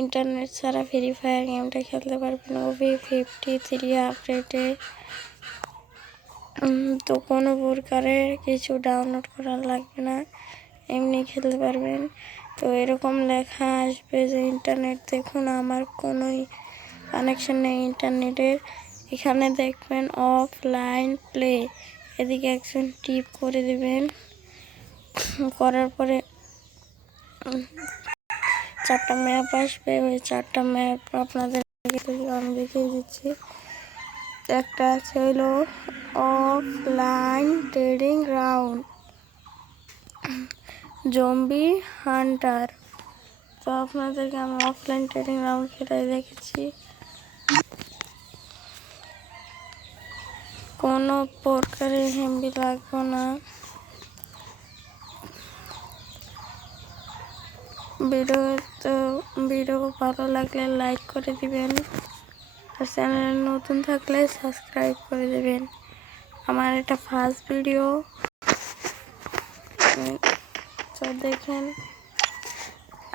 Internet ছাড়া free fire গেমটা খেলতে পারবেন OB53 আপডেটে। তো কোনো প্রকারের কিছু ডাউনলোড করা লাগবে না, এমনি খেলতে পারবেন। তো এরকম লেখা আসবে যে ইন্টারনেট দেখুন আমার কোনোই কানেকশন নেই ইন্টারনেটের। এখানে দেখবেন অফলাইন প্লে, এদিকে একজন টিপ করে দেবেন। করার পরে 4টা ম্যাপ আসবে, ওই 4টা ম্যাপ আপনাদের আমি দেখিয়ে দিচ্ছি। একটা আছে হলো offline trading ground, zombie Hunter. তো আপনাদেরকে আমি অফলাইন ট্রেডিং গ্রাউন্ড সেটাই দেখেছি। কোনো প্রকারের হেমবি লাগবে না। ভিডিও ভালো লাগলে লাইক করে দিবেন, আর চ্যানেল নতুন থাকলে সাবস্ক্রাইব করে দেবেন। আমার এটা ফার্স্ট ভিডিও, তো দেখেন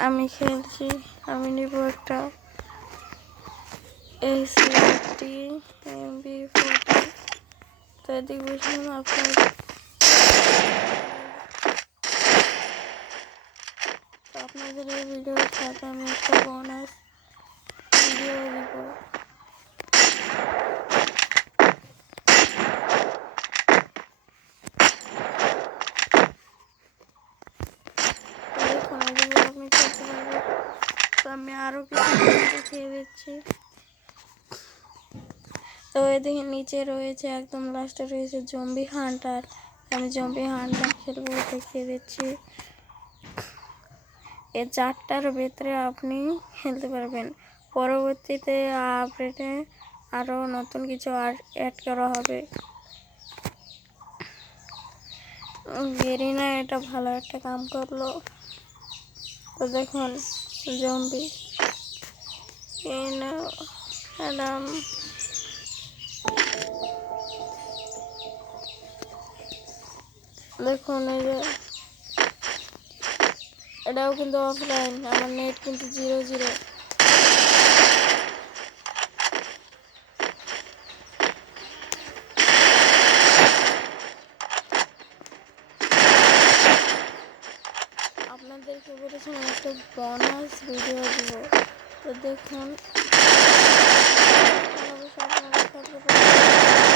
আমি খেলছি। আমি নিব একটা ACT MB40। তো এদিকে বুঝলাম আপনাদের এই ভিডিওর সাথে আমি একটা বোনাস ভিডিও দিব। দেখুন এদিকে আপনি খেলতে পারবেন। তো আমি আরও কিছু দেখিয়ে দিচ্ছি। তো এদিকে নিচে রয়েছে, একদম লাস্টে রয়েছে জম্বি হান্টার। আমি জম্বি হান্টার খেলবো, দেখিয়ে দিচ্ছি। এই 4টার ভেতরে আপনি খেলতে পারবেন। পরবর্তীতে আপডেটে আরও নতুন কিছু অ্যাড করা হবে। গেরিনা এটা ভালো একটা কাম করলো। তো দেখুন জম্বি ম্যাডাম, দেখুন এই যে এটাও কিন্তু অফলাইন, আমার নেট কিন্তু 0 আপনাদেরকে বলেছিলাম একটা বোনাস ভিডিও দিব। তো দেখুন, আপনারা থাকতে পারেন।